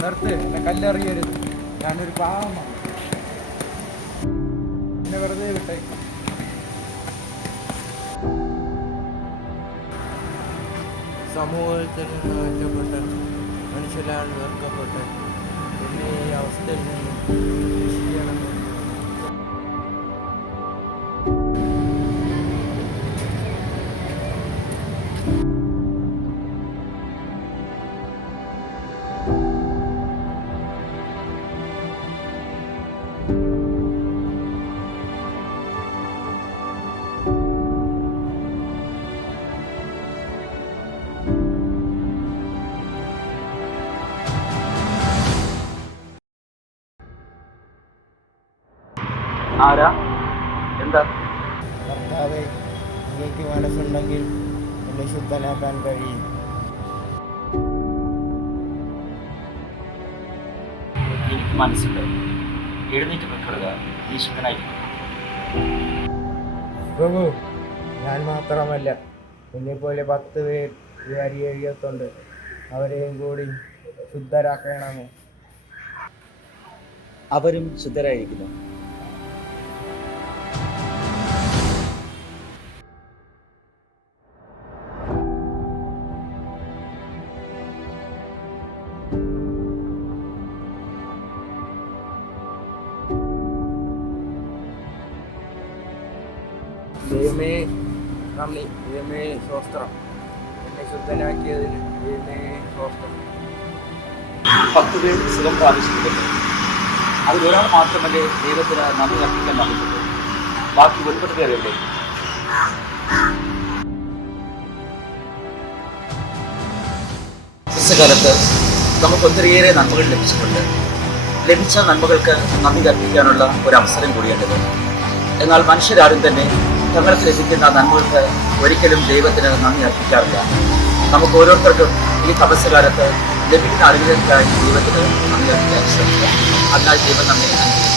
നിർത്ത് എന്നെ കല്ലെറിയരുത്. ഞാനൊരു പാവമാണ്. എന്നെ വെറുതെ വിട്ടേ. സമൂഹത്തിൽ നിന്ന് ഒറ്റപ്പെട്ട് മനുഷ്യരാൽ വെറുക്കപ്പെട്ട് എന്നെ ഈ അവസ്ഥയിൽ നിന്ന് രക്ഷിക്കണമേ. ആരാ? എന്താ? കർത്താവേ, നിങ്ങൾക്ക് മനസ്സുണ്ടെങ്കിൽ എന്നെ ശുദ്ധനാക്കാൻ കഴിയും. എനിക്ക് മനസ്സുണ്ട്. എഴുന്നേറ്റ് പൊയ്ക്കൊള്ളുക. നീ ശുദ്ധനായിരിക്കും. പ്രഭു, ഞാൻ മാത്രമല്ല, എന്നെപ്പോലെ 10 പേർ ഈ അരിയഴിയത്തുണ്ട്. അവരെയും കൂടി ശുദ്ധരാക്കണമേ. അവരും ശുദ്ധരായിരിക്കുന്നു. ദൈവമേ നന്ദി, ദൈവമേ സ്വസ്ത്രം. എന്നെ ശുദ്ധനാക്കിയതിന് ദൈവമേ സ്വസ്ത്രം. 10 പേർ സുഖം പ്രാപിച്ചിട്ടുണ്ട്. അതിലൊരാൾ മാത്രമല്ലേ ദൈവത്തിന് നന്ദി അർപ്പിക്കാൻ നമുക്കുള്ളൂ. ബാക്കി 9 പേരല്ലേ? ക്രിസ്തുകാലത്ത് നമുക്ക് ഒത്തിരിയേറെ നന്മകൾ ലഭിച്ചിട്ടുണ്ട്. ലഭിച്ച നന്മകൾക്ക് നന്ദി അർപ്പിക്കാനുള്ള ഒരു അവസരം കൂടിയാണിത്. എന്നാൽ മനുഷ്യരാരും തന്നെ തങ്ങൾക്ക് ലഭിക്കുന്ന നന്മകൾക്ക് ഒരിക്കലും ദൈവത്തിന് നന്ദി അർപ്പിക്കാറില്ല. നമുക്ക് ഓരോരുത്തർക്കും ഈ തപസ്സുകാലത്ത് ലഭിക്കുന്ന അനുഗ്രഹത്തിനായി ദൈവത്തിന് നന്ദി അർപ്പിക്കാൻ ശ്രമിക്കാം. അതിനാൽ ദൈവം നമ്മെ അനുഗ്രഹിക്കട്ടെ.